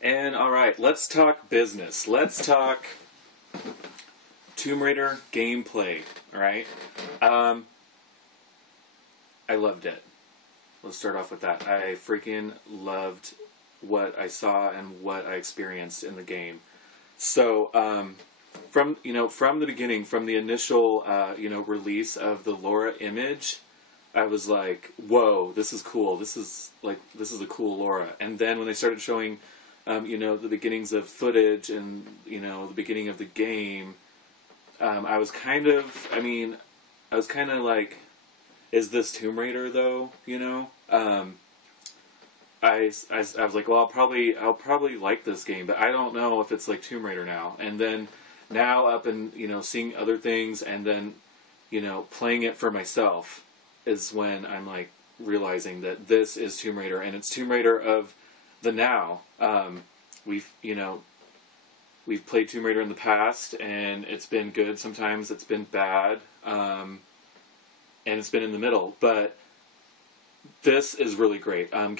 And alright, let's talk business. Let's talk Tomb Raider gameplay. Alright? I loved it. Let's start off with that. I freaking loved what I saw and what I experienced in the game. So, from the beginning, from the initial release of the Laura image, I was like, whoa, this is cool. This is a cool Laura. And then when they started showing the beginnings of footage and, the beginning of the game, I was kind of like, is this Tomb Raider though? I was like, well, I'll probably like this game, but I don't know if it's like Tomb Raider now. And then now up and, seeing other things and then, playing it for myself is when I'm like realizing that this is Tomb Raider and it's Tomb Raider of the now. We've played Tomb Raider in the past and it's been good. Sometimes it's been bad. And it's been in the middle, but this is really great. I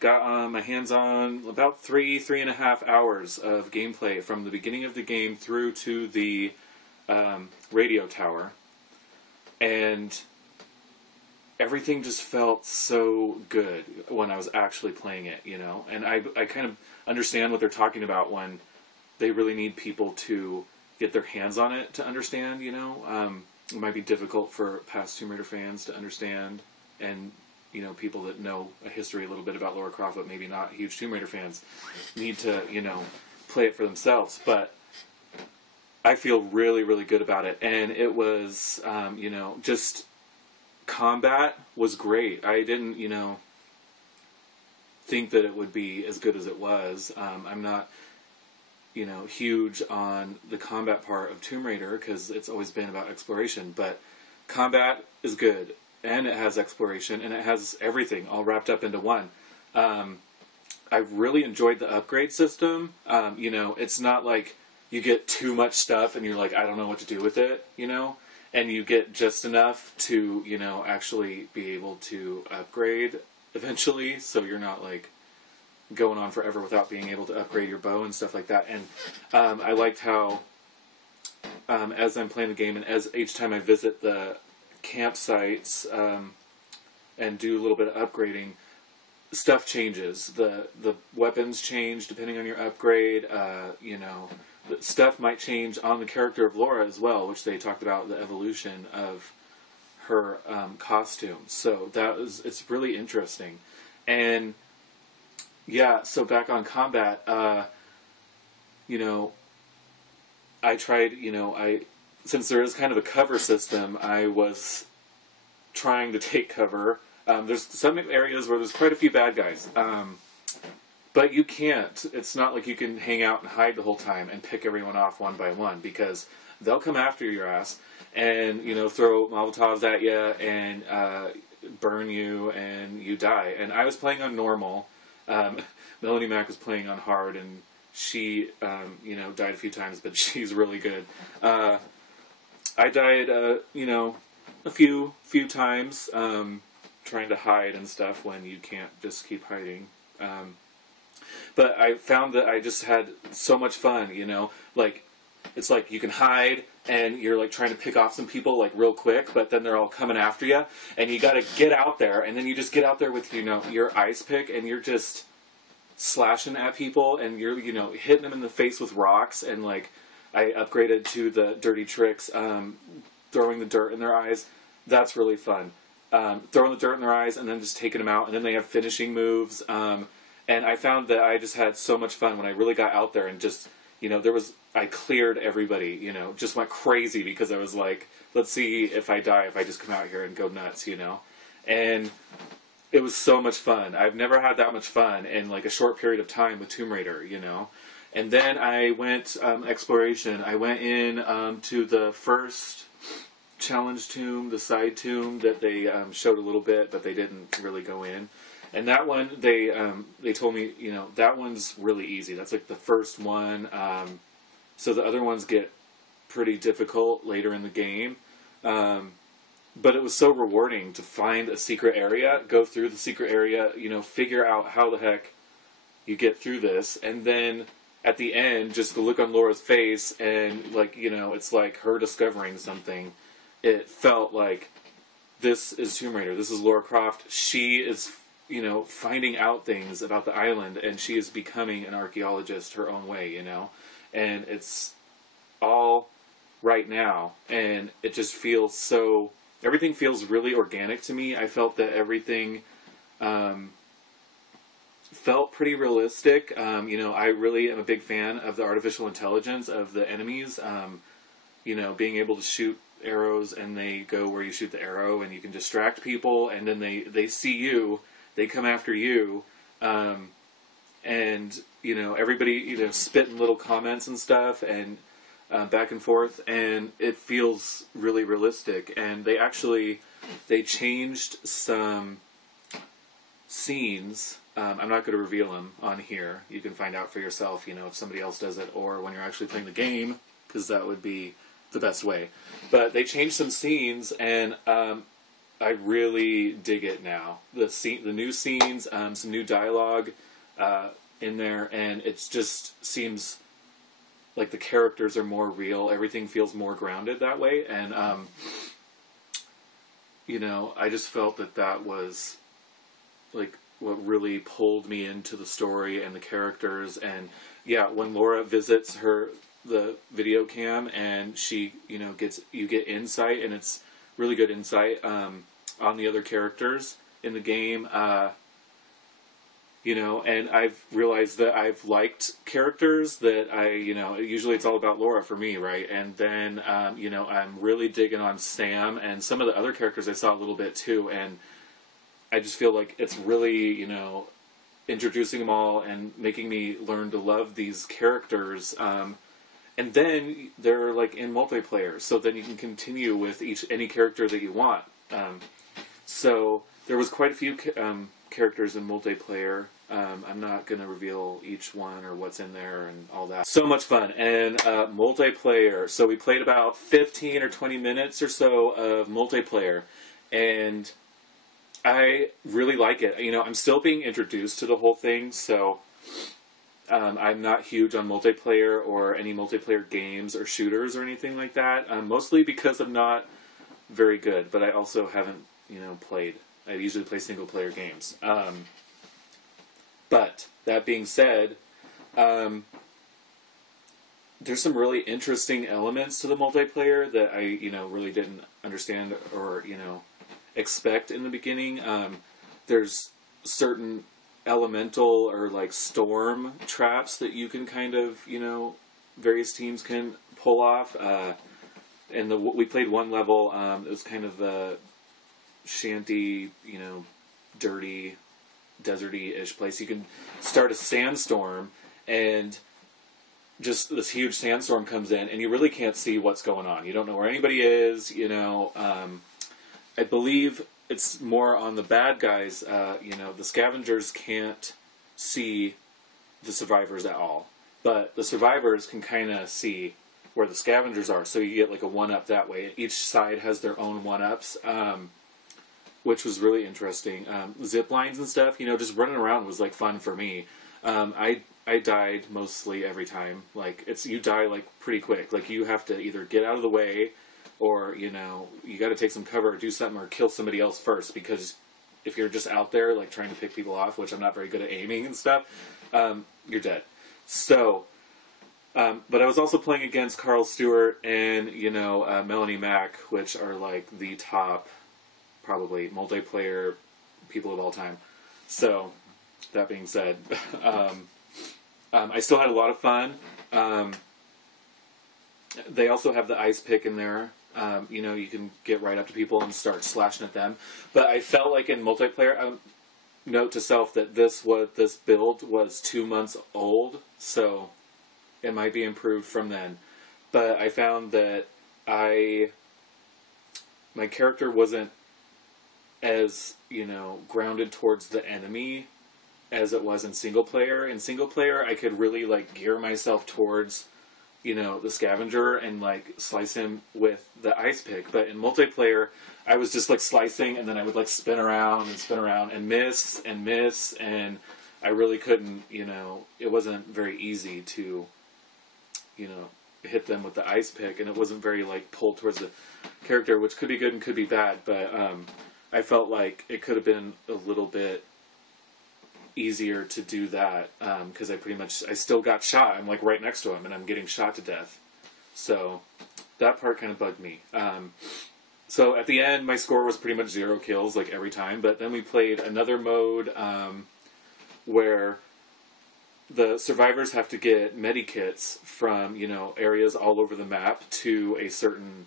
got my hands on about 3.5 hours of gameplay from the beginning of the game through to the radio tower, and everything just felt so good when I was actually playing it, and I kind of understand what they're talking about when they really need people to get their hands on it to understand, it might be difficult for past Tomb Raider fans to understand, and people that know a history a little bit about Lara Croft, but maybe not huge Tomb Raider fans, need to play it for themselves. But I feel really, really good about it, and it was just combat was great. I didn't think that it would be as good as it was. I'm not huge on the combat part of Tomb Raider because it's always been about exploration, but combat is good, and it has exploration, and it has everything all wrapped up into one. I really enjoyed the upgrade system. It's not like you get too much stuff and you're like, I don't know what to do with it, and you get just enough to, actually be able to upgrade eventually, so you're not like going on forever without being able to upgrade your bow and stuff like that. And I liked how as I'm playing the game and as each time I visit the campsites and do a little bit of upgrading, stuff changes. The weapons change depending on your upgrade. The stuff might change on the character of Laura as well, which they talked about the evolution of her costume. So it's really interesting. And yeah, so back on combat, I tried, since there is kind of a cover system, I was trying to take cover. There's some areas where there's quite a few bad guys, but you can't. It's not like you can hang out and hide the whole time and pick everyone off one by one, because they'll come after your ass and, throw Molotovs at you and burn you and you die. And I was playing on normal. Melanie Mac was playing on hard, and she, died a few times, but she's really good. I died, a few times, trying to hide and stuff when you can't just keep hiding. But I found that I just had so much fun, it's like you can hide and you're like trying to pick off some people like real quick, but then they're all coming after you, and you got to get out there, and then you just get out there with your ice pick, and you're just slashing at people, and you're hitting them in the face with rocks. And like I upgraded to the dirty tricks, throwing the dirt in their eyes. That's really fun. Throwing the dirt in their eyes and then just taking them out, and then they have finishing moves. And I found that I just had so much fun when I really got out there and just I cleared everybody, just went crazy, because I was like, let's see if I die, if I just come out here and go nuts, and it was so much fun. I've never had that much fun in like a short period of time with Tomb Raider, and then I went, exploration. I went in, to the first challenge tomb, the side tomb that they, showed a little bit, but they didn't really go in. And that one, they told me, that one's really easy. That's like the first one. So the other ones get pretty difficult later in the game. But it was so rewarding to find a secret area, go through the secret area, figure out how the heck you get through this, and then at the end, just the look on Laura's face, and like, you know, it's like her discovering something. It felt like, this is Tomb Raider. This is Lara Croft. She is, you know, finding out things about the island, and she is becoming an archaeologist her own way, you know? And it's all right now, and it just feels so... Everything feels really organic to me. I felt that everything felt pretty realistic. You know, I really am a big fan of the artificial intelligence of the enemies. You know, being able to shoot arrows and they go where you shoot the arrow, and you can distract people, and then they see you, they come after you, and you know, everybody, you know, spitting little comments and stuff, and back and forth, and it feels really realistic. And they changed some scenes. I'm not going to reveal them on here. You can find out for yourself, you know, if somebody else does it, or when you're actually playing the game, because that would be the best way. But they changed some scenes, and I really dig it now. The new scenes, some new dialogue in there, and it just seems like the characters are more real. Everything feels more grounded that way, and you know, I just felt that was like what really pulled me into the story and the characters. And yeah, when Laura visits the video cam, and she, you know, you get insight, and it's really good insight on the other characters in the game. You know, and I've realized that I've liked characters that you know, usually it's all about Laura for me, right? And then, you know, I'm really digging on Sam, and some of the other characters I saw a little bit too, and I just feel like it's really, you know, introducing them all and making me learn to love these characters. And then they're like in multiplayer, so then you can continue with any character that you want. So there was quite a few characters in multiplayer. I'm not going to reveal each one or what's in there and all that. So much fun. And multiplayer. So we played about 15 or 20 minutes or so of multiplayer, and I really like it. You know, I'm still being introduced to the whole thing, so I'm not huge on multiplayer or any multiplayer games or shooters or anything like that, mostly because I'm not very good, but I also haven't, you know, played. I usually play single-player games. But, that being said, there's some really interesting elements to the multiplayer that I, you know, really didn't understand or, you know, expect in the beginning. There's certain elemental or like storm traps that you can kind of, you know, various teams can pull off. And we played one level, it was kind of a shanty, you know, dirty, deserty-ish place. You can start a sandstorm, and just this huge sandstorm comes in, and you really can't see what's going on. You don't know where anybody is, you know. I believe it's more on the bad guys. You know, the scavengers can't see the survivors at all, but the survivors can kind of see where the scavengers are, so you get like a one-up that way. Each side has their own one-ups, which was really interesting. Zip lines and stuff, you know, just running around was like fun for me. I died mostly every time. Like, you die like pretty quick. Like, you have to either get out of the way, or, you know, you got to take some cover or do something or kill somebody else first, because if you're just out there like trying to pick people off, which I'm not very good at aiming and stuff, you're dead. So, but I was also playing against Carl Stewart and, you know, Melanie Mack, which are like the top, probably, multiplayer people of all time. So, that being said, I still had a lot of fun. They also have the ice pick in there. You know, you can get right up to people and start slashing at them. But I felt like in multiplayer, note to self that this build was 2 months old, so it might be improved from then. But I found that my character wasn't as, you know, grounded towards the enemy as it was in single player. In single player, I could really like gear myself towards, you know, the scavenger and like slice him with the ice pick. But in multiplayer, I was just like slicing, and then I would like spin around and miss, and I really couldn't, it wasn't very easy to, hit them with the ice pick, and it wasn't very like pulled towards the character, which could be good and could be bad, but I felt like it could have been a little bit easier to do that, because I still got shot. I'm like right next to him and I'm getting shot to death. So that part kind of bugged me. So at the end, my score was pretty much 0 kills, like every time. But then we played another mode where the survivors have to get medikits from, areas all over the map to a certain,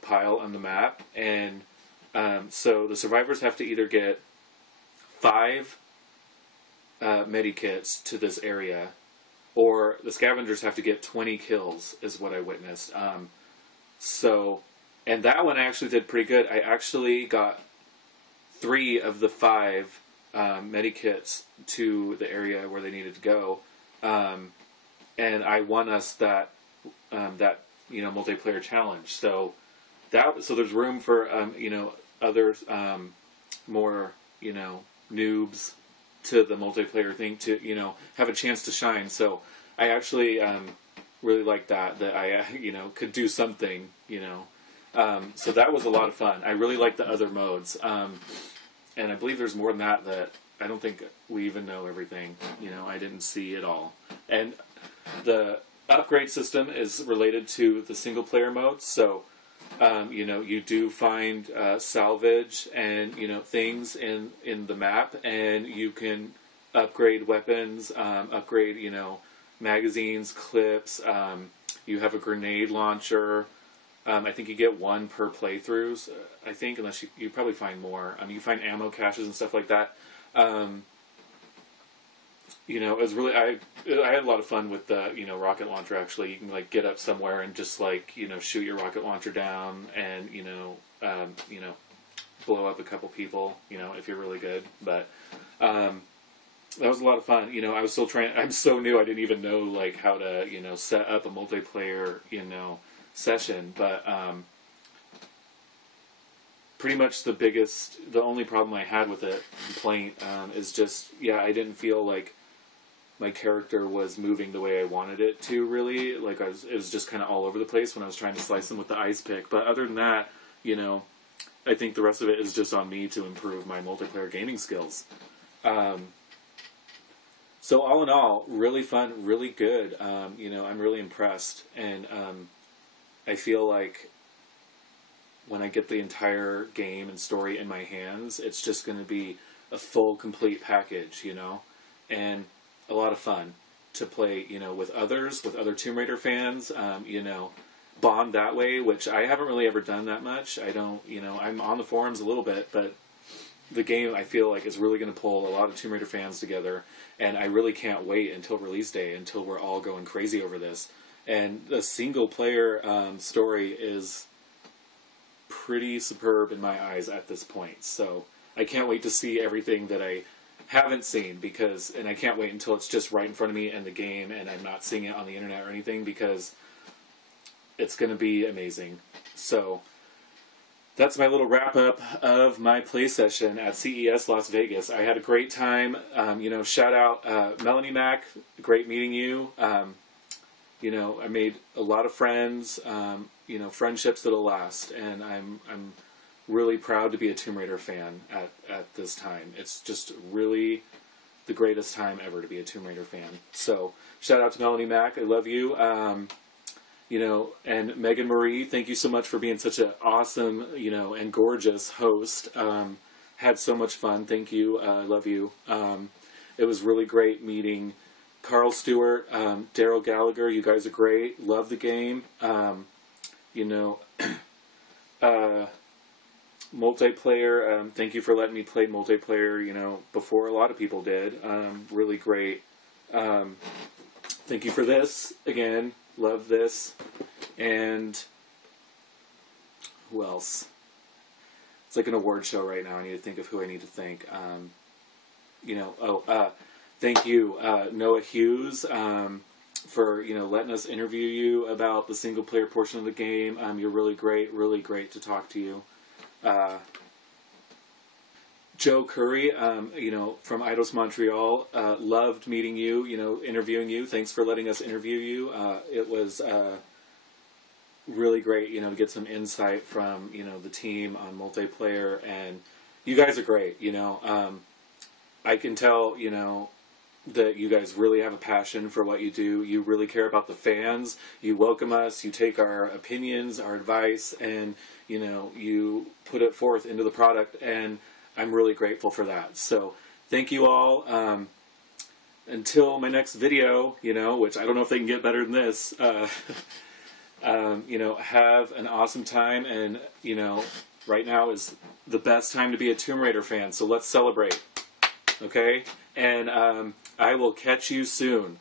pile on the map. And so the survivors have to either get 5 medikits to this area, or the scavengers have to get 20 kills, is what I witnessed. And that one I actually did pretty good. I actually got 3 of the 5 medikits to the area where they needed to go, and I won us that multiplayer challenge. So there's room for other more noobs to the multiplayer thing to have a chance to shine. So I actually really liked that I could do something. So that was a lot of fun. I really liked the other modes. And I believe there's more than that I don't think we even know everything. I didn't see it all. And the upgrade system is related to the single player mode. So, you do find salvage and, things in the map, and you can upgrade weapons, upgrade, magazines, clips. You have a grenade launcher. I think you get 1 per playthroughs, I think, unless you probably find more. You find ammo caches and stuff like that. It was really, I had a lot of fun with the, rocket launcher, actually. You can, like, get up somewhere and just, like, shoot your rocket launcher down and, blow up a couple people, if you're really good. But, that was a lot of fun. I was still I'm so new, I didn't even know, like, how to, set up a multiplayer, session, but pretty much the only problem I had with it, complaint, is just, I didn't feel like my character was moving the way I wanted it to, really. Like, it was just kind of all over the place when I was trying to slice them with the ice pick. But other than that, I think the rest of it is just on me to improve my multiplayer gaming skills. So all in all, really fun, really good. I'm really impressed, and I feel like when I get the entire game and story in my hands, it's just going to be a full, complete package, and a lot of fun to play, with others, with other Tomb Raider fans, bond that way, which I haven't really ever done that much. I don't, I'm on the forums a little bit, but the game, I feel like, is really going to pull a lot of Tomb Raider fans together, and I really can't wait until release day, until we're all going crazy over this. And the single-player story is pretty superb in my eyes at this point. So I can't wait to see everything that I haven't seen, and I can't wait until it's just right in front of me in the game and I'm not seeing it on the internet or anything, because it's going to be amazing. So that's my little wrap-up of my play session at CES Las Vegas. I had a great time. Shout out Melanie Mac. Great meeting you. I made a lot of friends, friendships that'll last, and I'm really proud to be a Tomb Raider fan at this time. It's just really the greatest time ever to be a Tomb Raider fan. So, shout out to Melanie Mac. I love you. And Megan Marie, thank you so much for being such an awesome, and gorgeous host. Had so much fun. Thank you. I love you. It was really great meeting Carl Stewart, Daryl Gallagher. You guys are great. Love the game. Multiplayer. Thank you for letting me play multiplayer, before a lot of people did. Really great. Thank you for this. Again, love this. And who else? It's like an award show right now. I need to think of who I need to thank. Thank you, Noah Hughes, for, letting us interview you about the single-player portion of the game. You're really great to talk to you. Joe Curry, from Eidos Montreal, loved meeting you, interviewing you. Thanks for letting us interview you. It was really great, to get some insight from, the team on multiplayer, and you guys are great, I can tell, that you guys really have a passion for what you do. You really care about the fans. You welcome us. You take our opinions, our advice, and, you put it forth into the product, and I'm really grateful for that. So thank you all. Until my next video, which I don't know if they can get better than this, have an awesome time. And, right now is the best time to be a Tomb Raider fan. So let's celebrate. Okay? And I will catch you soon.